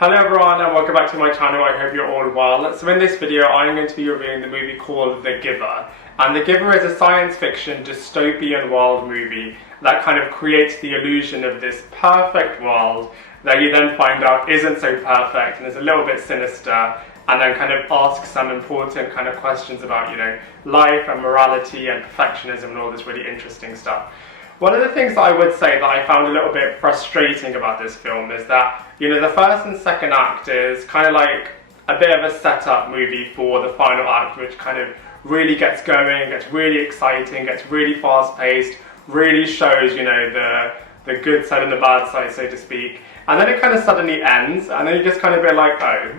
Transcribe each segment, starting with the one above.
Hello everyone and welcome back to my channel. I hope you're all well. So in this video I'm going to be reviewing the movie called The Giver. And The Giver is a science fiction dystopian world movie that kind of creates the illusion of this perfect world that you then find out isn't so perfect and is a little bit sinister, and then kind of asks some important kind of questions about, life and morality and perfectionism and all this really interesting stuff. One of the things that I would say that I found a little bit frustrating about this film is that, the first and second act is kind of like a bit of a setup movie for the final act, which kind of really gets going, gets really exciting, gets really fast paced, really shows, the good side and the bad side, so to speak. And then it kind of suddenly ends, and then you just kind of be like, oh,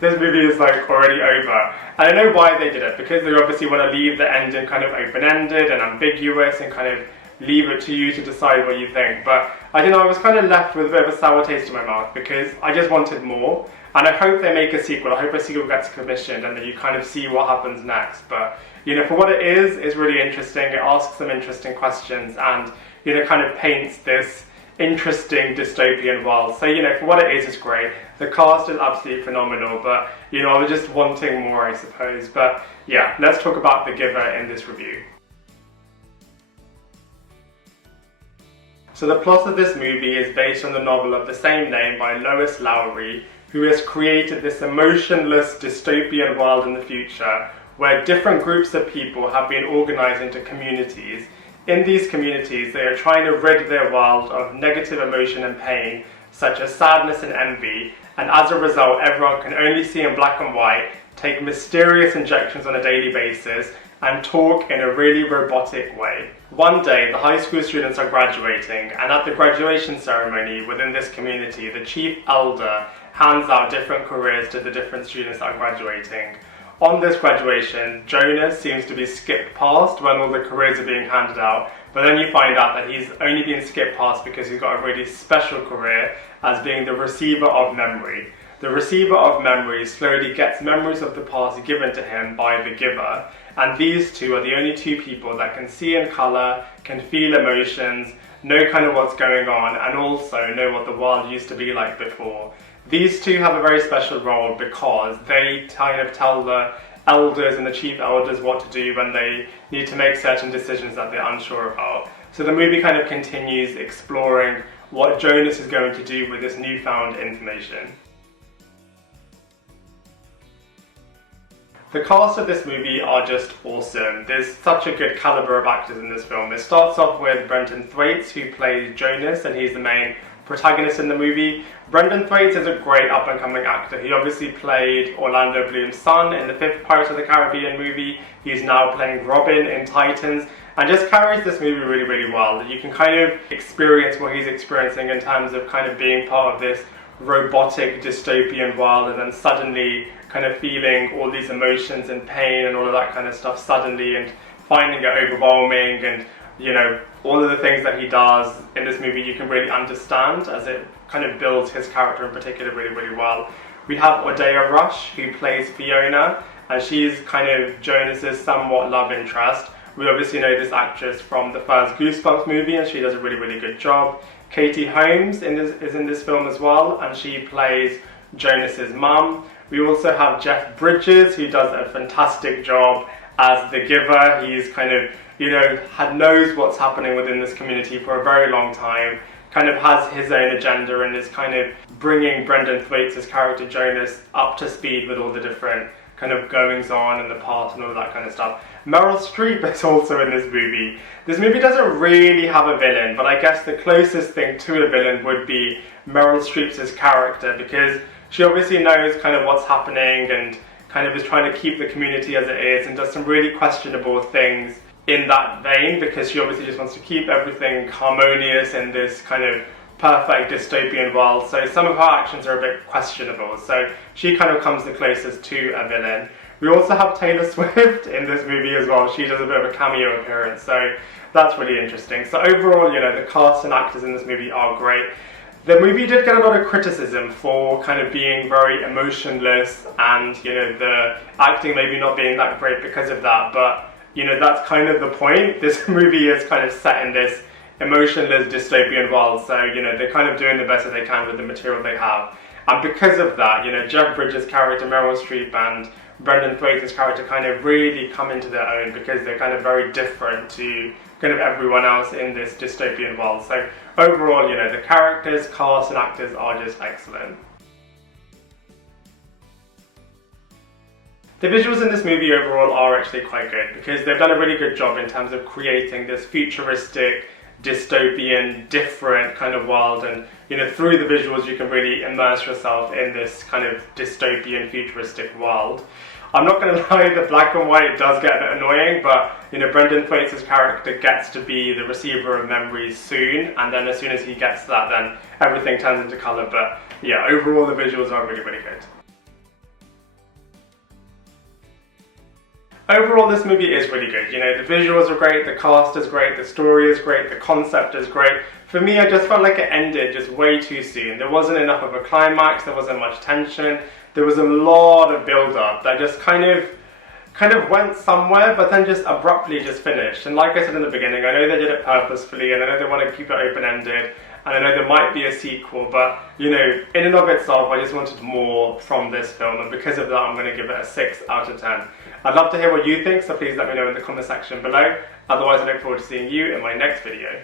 this movie is like already over. And I know why they did it, because they obviously want to leave the ending kind of open-ended and ambiguous and kind of leave it to you to decide what you think. But I don't know, I was kind of left with a bit of a sour taste in my mouth because I just wanted more. And I hope they make a sequel. I hope a sequel gets commissioned and then you kind of see what happens next. But, for what it is, it's really interesting. It asks some interesting questions and, kind of paints this interesting dystopian world. So, for what it is, it's great. The cast is absolutely phenomenal, but, I was just wanting more, I suppose. But, yeah, let's talk about The Giver in this review. So the plot of this movie is based on the novel of the same name by Lois Lowry, who has created this emotionless dystopian world in the future where different groups of people have been organized into communities. In these communities, they are trying to rid their world of negative emotion and pain, such as sadness and envy, and as a result, everyone can only see in black and white, take mysterious injections on a daily basis, and talk in a really robotic way. One day, the high school students are graduating, and at the graduation ceremony within this community, the chief elder hands out different careers to the different students that are graduating. On this graduation, Jonas seems to be skipped past when all the careers are being handed out, but then you find out that he's only been skipped past because he's got a really special career as being the receiver of memory. The receiver of memory slowly gets memories of the past given to him by the giver, and these two are the only two people that can see in colour, can feel emotions, know kind of what's going on, and also know what the world used to be like before. These two have a very special role because they kind of tell the elders and the chief elders what to do when they need to make certain decisions that they're unsure about. So the movie kind of continues exploring what Jonas is going to do with this newfound information. The cast of this movie are just awesome. There's such a good caliber of actors in this film. It starts off with Brenton Thwaites, who plays Jonas, and he's the main protagonist in the movie. Brenton Thwaites is a great up-and-coming actor. He obviously played Orlando Bloom's son in the 5th Pirates of the Caribbean movie. He's now playing Robin in Titans, and just carries this movie really, really well. You can kind of experience what he's experiencing in terms of kind of being part of this robotic dystopian world, and then suddenly kind of feeling all these emotions and pain and all of that kind of stuff suddenly, and finding it overwhelming, and all of the things that he does in this movie you can really understand, as it kind of builds his character in particular really, really well. We have Odeya Rush, who plays Fiona, and she's kind of Jonas's somewhat love interest. We obviously know this actress from the first Goosebumps movie, and she does a really, really good job. Katie Holmes is in this film as well, and she plays Jonas's mum. We also have Jeff Bridges, who does a fantastic job as the giver. He's kind of, knows what's happening within this community for a very long time, kind of has his own agenda, and is kind of bringing Brenton Thwaites' character Jonas up to speed with all the different kind of goings on in the past and all that kind of stuff. Meryl Streep is also in this movie. This movie doesn't really have a villain, but I guess the closest thing to a villain would be Meryl Streep's character, because she obviously knows kind of what's happening and kind of is trying to keep the community as it is, and does some really questionable things in that vein, because she obviously just wants to keep everything harmonious in this kind of perfect dystopian world. So some of her actions are a bit questionable, so she kind of comes the closest to a villain. We also have Taylor Swift in this movie as well. She does a bit of a cameo appearance, so that's really interesting. So overall, the cast and actors in this movie are great. The movie did get a lot of criticism for kind of being very emotionless, and the acting maybe not being that great because of that, but that's kind of the point. This movie is kind of set in this emotionless dystopian world, so they're kind of doing the best that they can with the material they have. And because of that, you know, Jeff Bridges' character, Meryl Streep, and Brenton Thwaites' character kind of really come into their own because they're kind of very different to kind of everyone else in this dystopian world. So overall, you know, the characters, cast and actors are just excellent. The visuals in this movie overall are actually quite good because they've done a really good job in terms of creating this futuristic, dystopian, different kind of world, and you know, through the visuals you can really immerse yourself in this kind of dystopian, futuristic world. I'm not going to lie, the black and white does get a bit annoying, but you know, Brenton Thwaites' character gets to be the receiver of memories soon, and then as soon as he gets that, then everything turns into colour. But yeah, overall the visuals are really, really good. Overall, this movie is really good. You know, the visuals are great, the cast is great, the story is great, the concept is great. For me, I just felt like it ended just way too soon. There wasn't enough of a climax, there wasn't much tension, there was a lot of build-up that just kind of went somewhere, but then just abruptly just finished. And like I said in the beginning, I know they did it purposefully, and I know they want to keep it open-ended, and I know there might be a sequel, but you know, in and of itself, I just wanted more from this film, and because of that, I'm going to give it a 6 out of 10. I'd love to hear what you think, so please let me know in the comment section below. Otherwise, I look forward to seeing you in my next video.